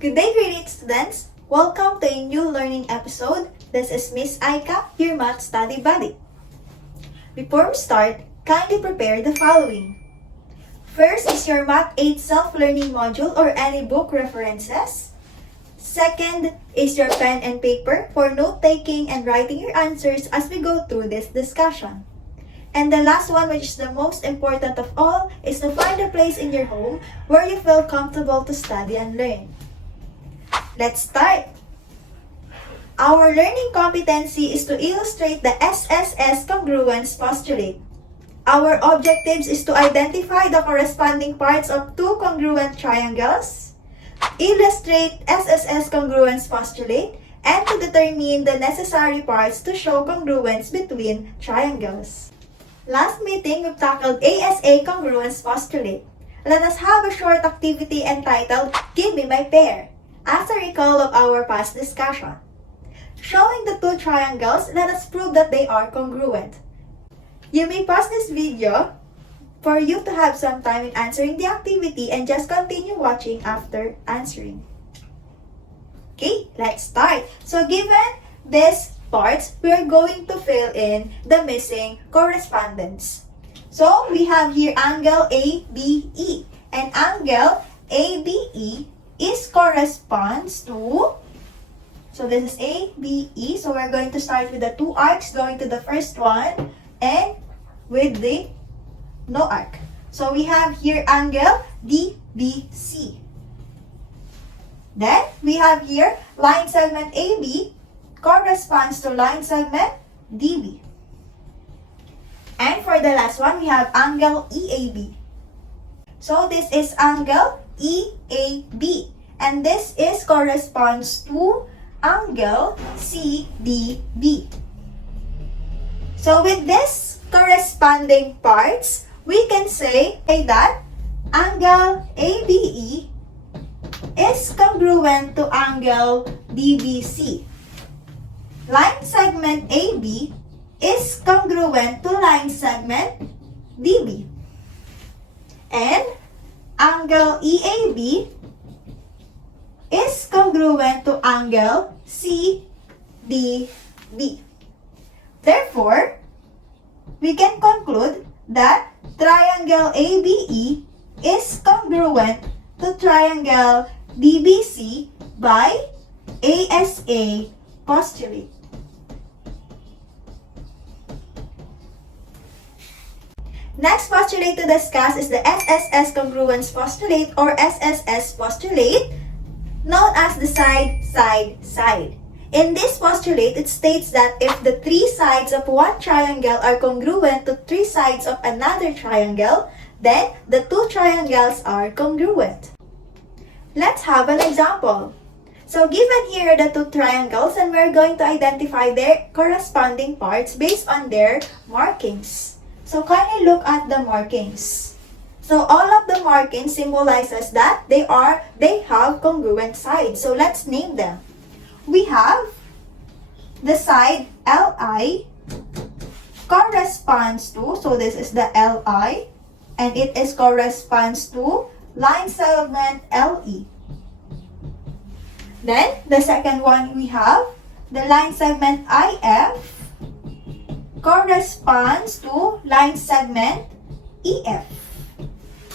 Good day, grade 8 students! Welcome to a new learning episode. This is Miss Aica, your math study buddy. Before we start, kindly prepare the following. First is your Math 8 self-learning module or any book references. Second is your pen and paper for note-taking and writing your answers as we go through this discussion. And the last one, which is the most important of all, is to find a place in your home where you feel comfortable to study and learn. Let's start! Our learning competency is to illustrate the SSS congruence postulate. Our objectives is to identify the corresponding parts of two congruent triangles, illustrate SSS congruence postulate, and to determine the necessary parts to show congruence between triangles. Last meeting, we've tackled ASA congruence postulate. Let us have a short activity entitled, Give Me My Pair, as a recall of our past discussion. Showing the two triangles, let us prove that they are congruent. You may pause this video for you to have some time in answering the activity and just continue watching after answering. Okay, let's start. So given these parts, we are going to fill in the missing correspondence. So we have here angle ABE, and angle ABE corresponds to, so this is ABE, so we're going to start with the two arcs going to the first one and with the no arc. So we have here angle DBC. Then we have here line segment AB corresponds to line segment DB. And for the last one, we have angle EAB. So this is angle EAB. And this is corresponds to angle CDB. So with this corresponding parts, we can say that angle ABE is congruent to angle DBC. Line segment AB is congruent to line segment DB. And angle EAB is congruent to angle CDB. Therefore, we can conclude that triangle ABE is congruent to triangle DBC by ASA postulate. Next postulate to discuss is the SSS congruence postulate or SSS postulate, known as the side-side-side. In this postulate, it states that if the three sides of one triangle are congruent to three sides of another triangle, then the two triangles are congruent. Let's have an example. So given here are the two triangles and we're going to identify their corresponding parts based on their markings. So kindly look at the markings. So all of the markings symbolizes that they have congruent sides. So let's name them. We have the side LI corresponds to, so this is the LI, and it is corresponds to line segment LE. Then the second one we have the line segment IF corresponds to line segment EF.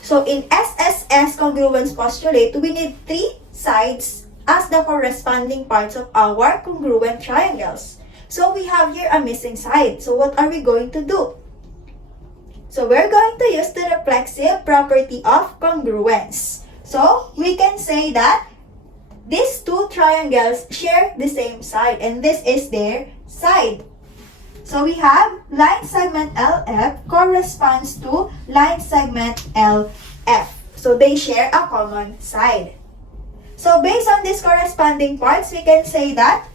So in SSS congruence postulate, we need three sides as the corresponding parts of our congruent triangles. So we have here a missing side. So what are we going to do? So we're going to use the reflexive property of congruence. So we can say that these two triangles share the same side and this is their side. So we have line segment LF corresponds to line segment LF. So they share a common side. So based on these corresponding parts, we can say that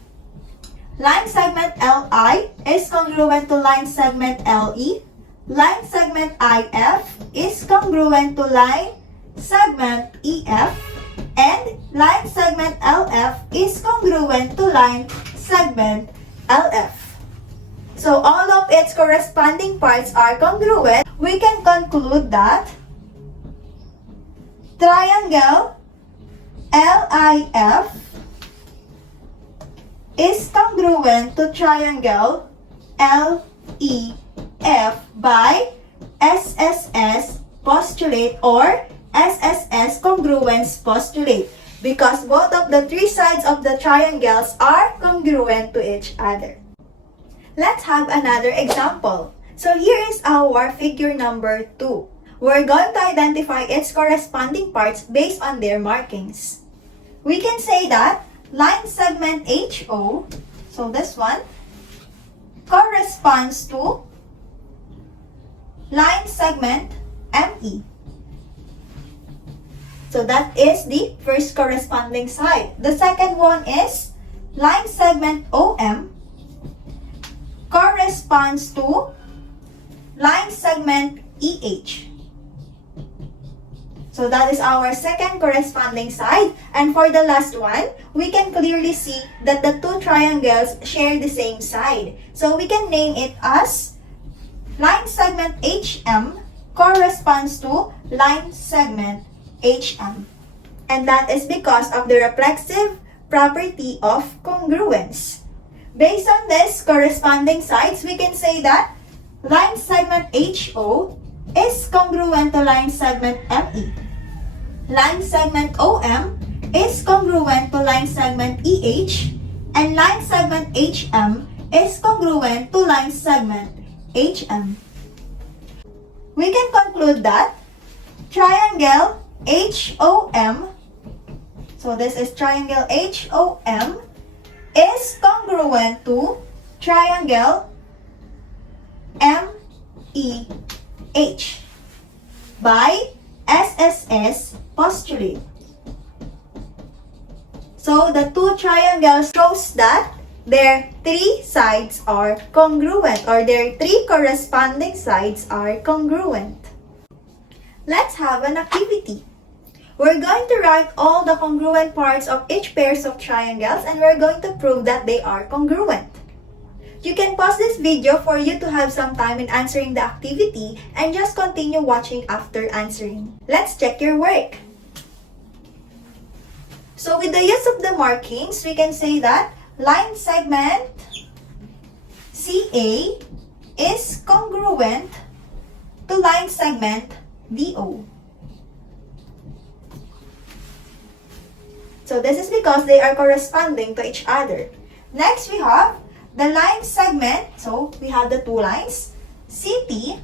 line segment LI is congruent to line segment LE. Line segment IF is congruent to line segment EF. And line segment LF is congruent to line segment LF. So all of its corresponding parts are congruent. We can conclude that triangle LIF is congruent to triangle LEF by SSS postulate or SSS congruence postulate because both of the three sides of the triangles are congruent to each other. Let's have another example. So here is our figure number 2. We're going to identify its corresponding parts based on their markings. We can say that line segment HO, so this one, corresponds to line segment ME. So that is the first corresponding side. The second one is line segment OM corresponds to line segment EH. So that is our second corresponding side. And for the last one, we can clearly see that the two triangles share the same side. So we can name it as line segment HM corresponds to line segment HM. And that is because of the reflexive property of congruence. Based on this corresponding sides, we can say that line segment HO is congruent to line segment ME. Line segment OM is congruent to line segment EH. And line segment HM is congruent to line segment HM. We can conclude that triangle HOM, so this is triangle HOM, is congruent to triangle MEH by SSS postulate. So the two triangles shows that their three sides are congruent, or their three corresponding sides are congruent. Let's have an activity. We're going to write all the congruent parts of each pairs of triangles and we're going to prove that they are congruent. You can pause this video for you to have some time in answering the activity and just continue watching after answering. Let's check your work. So with the use of the markings, we can say that line segment CA is congruent to line segment DO. So this is because they are corresponding to each other. Next, we have the line segment. So we have the two lines. CT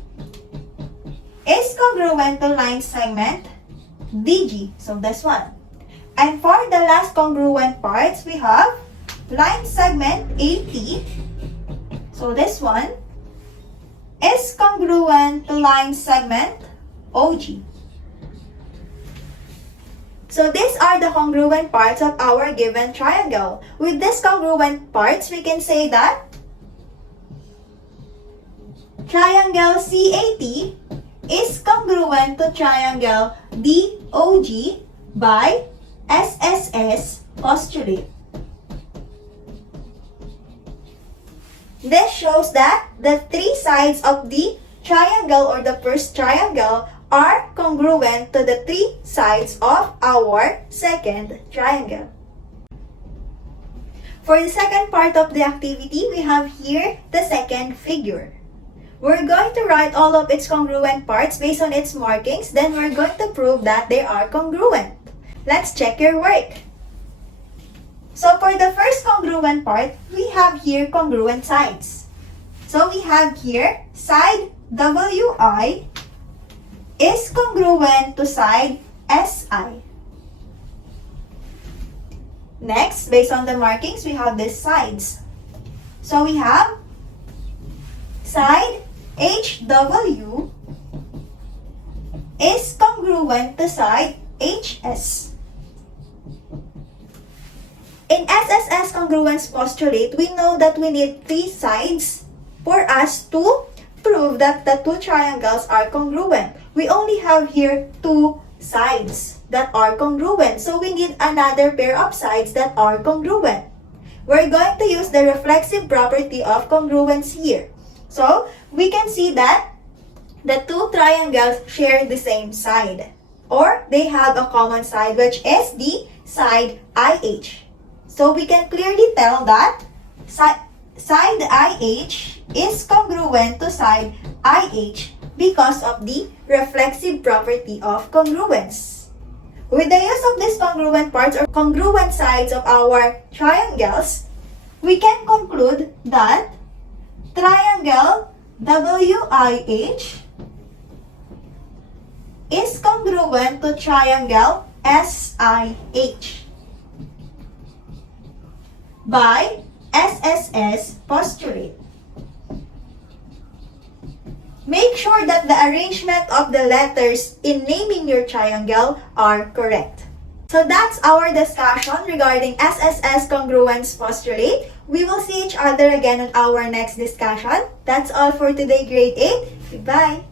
is congruent to line segment DG. So this one. And for the last congruent parts, we have line segment AT. So this one is congruent to line segment OG. So these are the congruent parts of our given triangle. With these congruent parts, we can say that triangle CAT is congruent to triangle DOG by SSS postulate. This shows that the three sides of the triangle or the first triangle are congruent to the three sides of our second triangle. For the second part of the activity, we have here the second figure. We're going to write all of its congruent parts based on its markings, then we're going to prove that they are congruent. Let's check your work. So for the first congruent part, we have here congruent sides. So we have here side WI is congruent to side SI. Next, based on the markings, we have these sides. So we have side HW is congruent to side HS. In SSS congruence postulate, we know that we need three sides for us to prove that the two triangles are congruent. We only have here two sides that are congruent. So we need another pair of sides that are congruent. We're going to use the reflexive property of congruence here. So we can see that the two triangles share the same side, or they have a common side, which is the side IH. So we can clearly tell that side IH is congruent to side IH because of the reflexive property of congruence. With the use of these congruent parts or congruent sides of our triangles, we can conclude that triangle WIH is congruent to triangle SIH by SSS postulate. Make sure that the arrangement of the letters in naming your triangle are correct. So that's our discussion regarding SSS congruence postulate. We will see each other again on our next discussion. That's all for today, grade 8. Goodbye!